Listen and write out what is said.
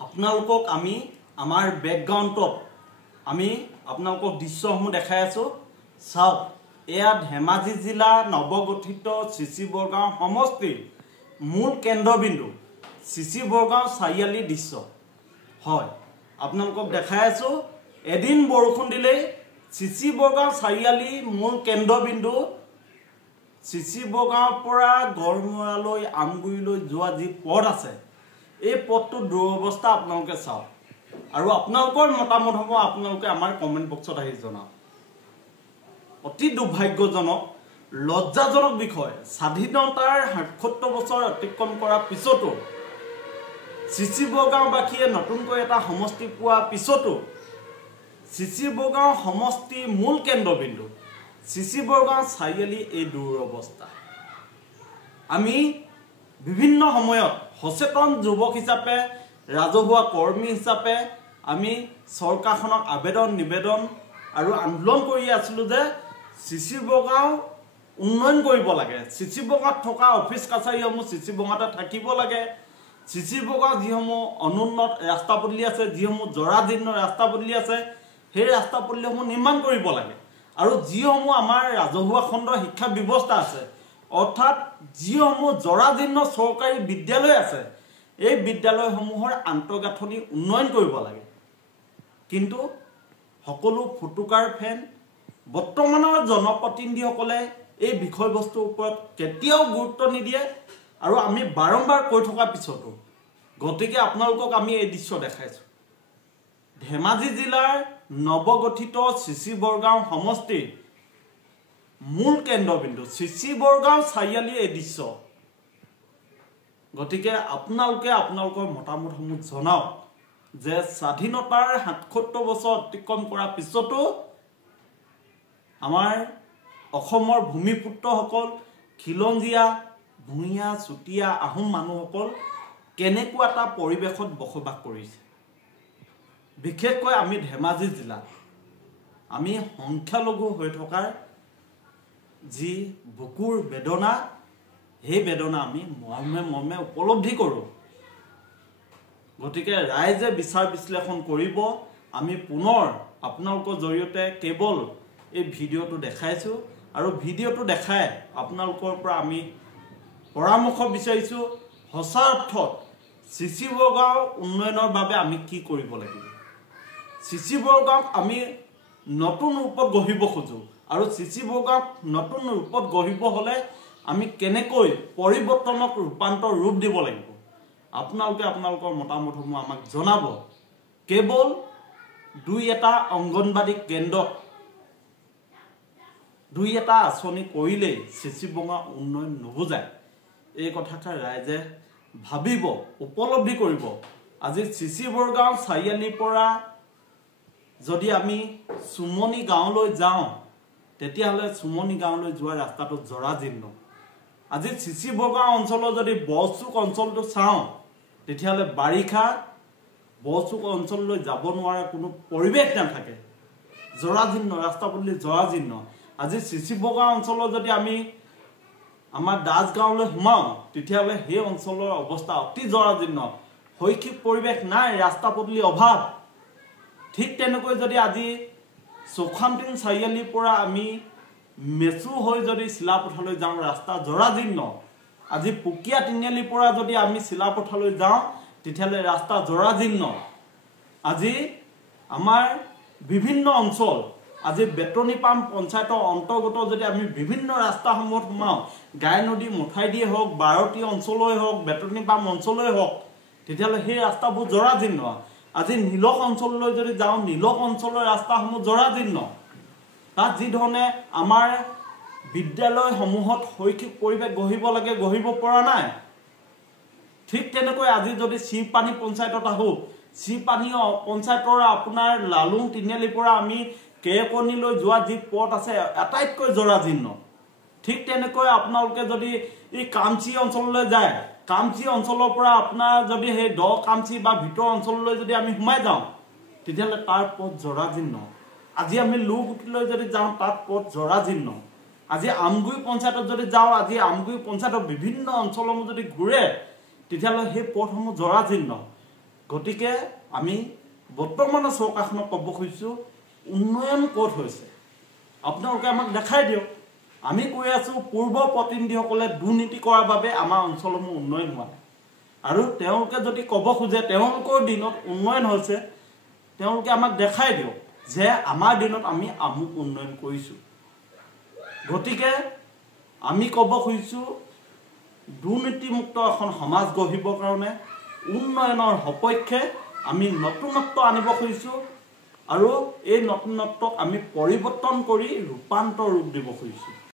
আপোনালোকক আমি আমাৰ বেকগ্ৰাউণ্ডত আমি আপোনালোকক দৃশ্যসমূহ দেখাই আছো। চাওক, এয়া ধেমাজি জিলা নৱগঠিত চিচি বৰগাঁও সমষ্টিৰ মূল কেন্দ্ৰবিন্দু চিচি বৰগাঁও চাৰিআলি দৃশ্য হয়। আপোনালোকক দেখাই আছো, এদিন বৰষুণ দিলেই চিচি বৰগাঁও চাৰিআলি মূল কেন্দ্ৰবিন্দু চিচি বৰগাঁৱৰ পৰা গড়মূৰালৈ আমগুৰিলৈ যোৱা যি পথ আছে, এই পথটো দুৰৱস্থা আপোনালোকে চাওক আৰু আপোনালোকৰ মতামত হ'ব আপোনালোকে আমাৰ কমেণ্ট বক্সত আহি জনাওক। অতি দুৰ্ভাগ্যজনক লজ্জাজনক বিষয়, স্বাধীনতাৰ ৭৭ বছৰ অতিক্ৰম কৰাৰ পিছতো চিচি বৰগাঁওবাসীয়ে নতুনকৈ এটা সমষ্টি পোৱাৰ পিছতো চিচি বৰগাঁও সমষ্টিৰ মূল কেন্দ্ৰবিন্দু চিচি বৰগাঁও চাৰিআলি এই দুৰৱস্থা। আমি বিভিন্ন সময়ত সচেতন যুৱক হিচাপে, ৰাজহুৱা কৰ্মী হিচাপে আমি চৰকাৰখনক আবেদন নিবেদন আৰু আন্দোলন কৰি আছিলোঁ যে চিচি বৰগাঁও উন্নয়ন কৰিব লাগে, চিচি বৰগাঁৱত থকা অফিচ কাছাৰীসমূহ চিচি বৰগাঁৱতে থাকিব লাগে, চিচি বৰগাঁও যিসমূহ অনুন্নত ৰাস্তা পদূলি আছে, যিসমূহ জৰাজীৰ্ণ ৰাস্তা পদূলি আছে, সেই ৰাস্তা পদূলিসমূহ নিৰ্মাণ কৰিব লাগে আৰু যিসমূহ আমাৰ ৰাজহুৱা খণ্ডৰ শিক্ষা ব্যৱস্থা আছে, অৰ্থাৎ যিসমূহ জৰাজীৰ্ণ চৰকাৰী বিদ্যালয় আছে, এই বিদ্যালয়সমূহৰ আন্তঃগাঁথনি উন্নয়ন কৰিব লাগে। কিন্তু সকলো ফুটুকাৰ ফেন বৰ্তমানৰ জনপ্ৰতিনিধিসকলে এই বিষয়বস্তুৰ ওপৰত কেতিয়াও গুৰুত্ব নিদিয়ে আৰু আমি বাৰম্বাৰ কৈ থকাৰ পিছতো। গতিকে আপোনালোকক আমি এই দৃশ্য দেখাইছোঁ। ধেমাজি জিলাৰ নৱগঠিত চিচি বৰগাঁও সমষ্টিৰ মূল কেন্দ্ৰবিন্দু চিচি বৰগাঁও চাৰিআলি এই দৃশ্য। গতিকে আপোনালোকে আপোনালোকৰ মতামতসমূহ জনাওক যে স্বাধীনতাৰ ৭৭ বছৰ অতিক্ৰম কৰাৰ পিছতো আমাৰ অসমৰ ভূমিপুত্ৰসকল, খিলঞ্জীয়া, ভূঞা, চুতীয়া, আহোম মানুহসকল কেনেকুৱা এটা পৰিৱেশত বসবাস কৰিছে। বিশেষকৈ আমি ধেমাজি জিলাত আমি সংখ্যালঘু হৈ থকাৰ যি বুকুৰ বেদনা, সেই বেদনা আমি মৰ্মে মৰ্মে উপলব্ধি কৰোঁ। গতিকে ৰাইজে বিচাৰ বিশ্লেষণ কৰিব। আমি পুনৰ আপোনালোকৰ জৰিয়তে কেৱল এই ভিডিঅ'টো দেখাইছোঁ আৰু ভিডিঅ'টো দেখাই আপোনালোকৰ পৰা আমি পৰামৰ্শ বিচাৰিছোঁ সঁচা অৰ্থত চিচি বৰগাঁও উন্নয়নৰ বাবে আমি কি কৰিব লাগিব। চিচি বৰগাঁৱক আমি নতুন ৰূপত গঢ়িব খোজোঁ আৰু চিচি বৰগাঁৱক নতুন ৰূপত গঢ়িব হ'লে আমি কেনেকৈ পৰিৱৰ্তনক ৰূপান্তৰ ৰূপ দিব লাগিব, আপোনালোকে আপোনালোকৰ মতামতসমূহ আমাক জনাব। কেৱল ২-এটা অংগনবাদী কেন্দ্ৰত ২-এটা আঁচনি কৰিলেই চিচি বৰগাঁও উন্নয়ন নুবুজায়। এই কথাষাৰ ৰাইজে ভাবিব, উপলব্ধি কৰিব। আজি চিচি বৰগাঁও চাৰিআলিৰ পৰা যদি আমি চুমনি গাঁৱলৈ যাওঁ, তেতিয়াহ'লে চুমনি গাঁৱলৈ যোৱা ৰাস্তাটো জৰাজীৰ্ণ। আজি চিচি বৰগাঁও অঞ্চলৰ যদি বৰচুক অঞ্চলটো চাওঁ, তেতিয়াহ'লে বাৰিষা বৰচুক অঞ্চললৈ যাব নোৱাৰা কোনো পৰিৱেশ নাথাকে, জৰাজীৰ্ণ ৰাস্তা পদূলি জৰাজীৰ্ণ। আজি চিচি বৰগাঁও অঞ্চলৰ যদি আমি আমাৰ দাসগাঁৱলৈ সোমাওঁ, তেতিয়াহ'লে সেই অঞ্চলৰ অৱস্থা অতি জৰাজীৰ্ণ, শৈক্ষিক পৰিৱেশ নাই, ৰাস্তা পদূলি অভাৱ। ঠিক তেনেকৈ যদি আজি চৌখামটিং চাৰিআলিৰ পৰা আমি মেচু হৈ যদি চিলাপথাৰলৈ যাওঁ, ৰাস্তা জৰাজীৰ্ণ। আজি পুকীয়া তিনিআলিৰ পৰা যদি আমি চিলাপথাৰলৈ যাওঁ, তেতিয়াহ'লে ৰাস্তা জৰাজীৰ্ণ। আজি আমাৰ বিভিন্ন অঞ্চল, আজি বেতনীপাম পঞ্চায়তৰ অন্তৰ্গত যদি আমি বিভিন্ন ৰাস্তাসমূহত সোমাওঁ, গাই নদী মথাইদিয়ে হওক, বাৰতী অঞ্চলই হওক, বেতনীপাম অঞ্চলই হওক, তেতিয়াহ'লে সেই ৰাস্তাবোৰ জৰাজীৰ্ণ। আজি নীলক অঞ্চললৈ যদি যাওঁ, নীলক অঞ্চলৰ ৰাস্তাসমূহ জৰাজীৰ্ণ। তাত যিধৰণে আমাৰ বিদ্যালয়সমূহত শৈক্ষিক পৰিৱেশ গঢ়িব লাগে, গঢ়িব পৰা নাই। ঠিক তেনেকৈ আজি যদি চিৰপানী পঞ্চায়তত আহোঁ, চিৰপানী পঞ্চায়তৰ আপোনাৰ লালুং তিনিআলিৰ পৰা আমি কেৰেকণীলৈ যোৱা যি পথ আছে, আটাইতকৈ জৰাজীৰ্ণ। ঠিক তেনেকৈ আপোনালোকে যদি এই কামচি অঞ্চললৈ যায়, কামচি অঞ্চলৰ পৰা আপোনাৰ যদি সেই দ কামচি বা ভিতৰ অঞ্চললৈ যদি আমি সোমাই যাওঁ, তেতিয়াহ'লে তাৰ পথ জৰাজীৰ্ণ। আজি আমি লুগুটিলৈ যদি যাওঁ, তাত পথ জৰাজীৰ্ণ। আজি আমগুৰি পঞ্চায়তত যদি যাওঁ, আজি আমগুৰি পঞ্চায়তৰ বিভিন্ন অঞ্চলসমূহ যদি ঘূৰে, তেতিয়াহ'লে সেই পথসমূহ জৰাজীৰ্ণ। গতিকে আমি বৰ্তমানৰ চৰকাৰখনক ক'ব খুজিছোঁ উন্নয়ন ক'ত হৈছে আপোনালোকে আমাক দেখাই দিয়ক। আমি কৈ আছোঁ পূৰ্ব প্ৰতিনিধিসকলে দুৰ্নীতি কৰাৰ বাবে আমাৰ অঞ্চলসমূহ উন্নয়ন হোৱা নাই আৰু তেওঁলোকে যদি ক'ব খোজে তেওঁলোকৰ দিনত উন্নয়ন হৈছে তেওঁলোকে আমাক দেখাই দিয়ক যে আমাৰ দিনত আমি আমুক উন্নয়ন কৰিছোঁ। গতিকে আমি ক'ব খুজিছোঁ দুৰ্নীতিমুক্ত এখন সমাজ গঢ়িবৰ কাৰণে উন্নয়নৰ সপক্ষে আমি নতুনত্ব আনিব খুজিছোঁ আৰু এই নতুনত্বক আমি পৰিৱৰ্তন কৰি ৰূপান্তৰ ৰূপ দিব খুজিছোঁ।